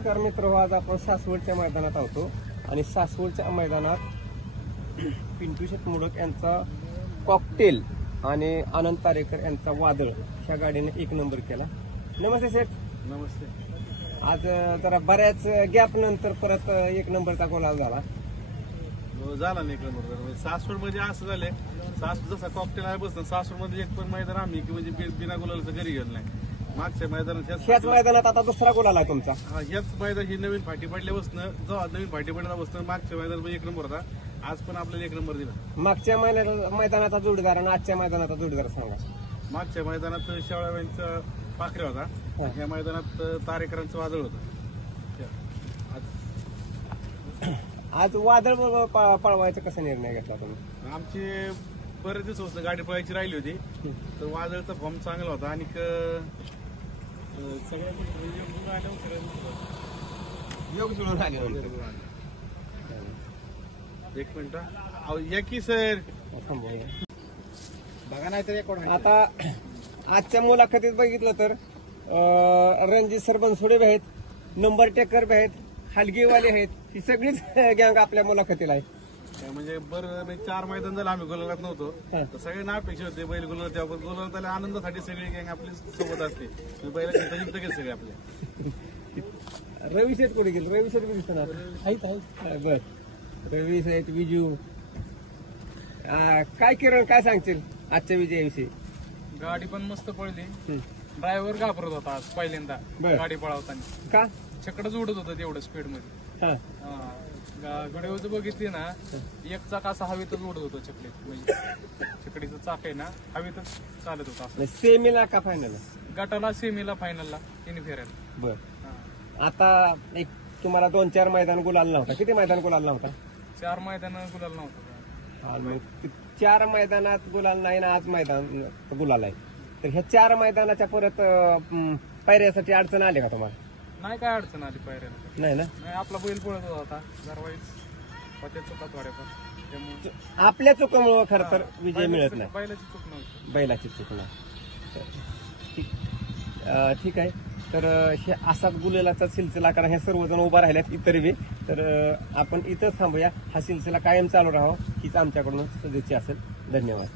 नमस्कार मित्र, आज आपण सासवडच्या मैदानात आहोतो आणि सासवडच्या मैदानात पिंटू शेट मोडक यांचा कॉकटेल आणि आनंद तारेकर यांचा वादळ ह्या गाडीने 1 नंबर केला. नमस्ते शेठ. नमस्ते. आज जरा बऱ्याच गॅप नंतर परत 1 नंबरचा गोलाल झाला. झाला नाही 1 नंबर. सासवड मध्ये असं झालंय, सासवड जसा कॉकटेल आहे बसतं, सासवड मध्ये एक पण मैदान आम्ही की म्हणजे बिना गुलालाचं घरी गेलो नाही. मागच्या मैदानात ह्याच मैदानात आता दुसरा गोलाल आहे तुमचा. ह्याच मैदान ही नवीन फाटी पडल्यापासून जेव्हा नवीन फाटी पडल्यापासून मागच्या मैदानात 1 नंबर होता. आज पण आपल्याला 1 नंबर दिला. मागच्या मैदानाचा जोडीदार आणि आजच्या मैदानाचा जोडीदार सांगा. मागच्या मैदानात शेवळ्यांचा पाखरे होता, ह्या मैदानात तारेकरांचं वादळ होतं. आज वादळ पळवायचा कसा निर्णय घेतला तुम्ही? आमची बरेच दिवस होतं गाडी पळायची राहिली होती, तर वादळचा फॉर्म चांगला होता आणि योग जुळून आले. एक मिनिट या की सर बघा नाही तर आता आजच्या मुलाखतीत बघितलं तर रणजित सर बनसोडे बी आहेत, नंबर टेकर बी आहेत, हलगीवाले आहेत. ही सगळीच गँग आपल्या मुलाखतीला आहे. म्हणजे बरं 4 मैदान झालं आम्ही गोलात नव्हतो, तर सगळे ना अपेक्षा होते बैल गोलात त्यावर गोलात आल्या आनंदासाठी सगळी गँग आपली सोबत असते. बैला जिंकत गेले सगळे आपले. रवी शेठ कुठे गेले? रवी शेठ बी दिसणार बर. रवी शेठ, विजू, काय किरण काय सांगतील आजच्या विजयाविषयी? गाडी पण मस्त पडली. ड्रायव्हर घाबरत होता आज पहिल्यांदा बर. गाडी पळवताना. का? छकडच उडत होतं तेवढं स्पीड मध्ये. हा गडीवर बघितली ना, एक चाक असा हवेतच उडत होतं चकडीत. म्हणजे चकडीचं चाक आहे ना हवेतच चालत होतं असं. सेमीला का फायनल? गटाला, सेमीला, फायनलला 3 फेऱ्याला. बर. आता एक तुम्हाला 2-4 मैदान गुलाल नव्हता. किती मैदान गुलाल नव्हता? 4 मैदान गुलाल नव्हतं. 4 मैदानात गुलाल नाही ना, आज मैदान गुलाल आहे. तर ह्या 4 मैदानाच्या परत पायऱ्यासाठी अडचण आली का तुम्हाला? नाही काय अडचण आली पायऱ्याला. नाही ना. नाही, आपला बैल पळत होता दरवाईज होत्या चुका थोड्याफार. त्यामुळे आपल्या चुकामुळे खरं तर विजय मिळत नाही. बैलाची चूक नव्हती. बैलाची चूक नाही. ठीक आहे. तर हे असाच गुलालाचा सिलसिला करा. ह्या सर्वजण उभा राहिल्यात इतर बी. तर आपण इथंच थांबूया. हा सिलसिला कायम चालू राहावा हीच आमच्याकडून सदिच्छा असेल. धन्यवाद.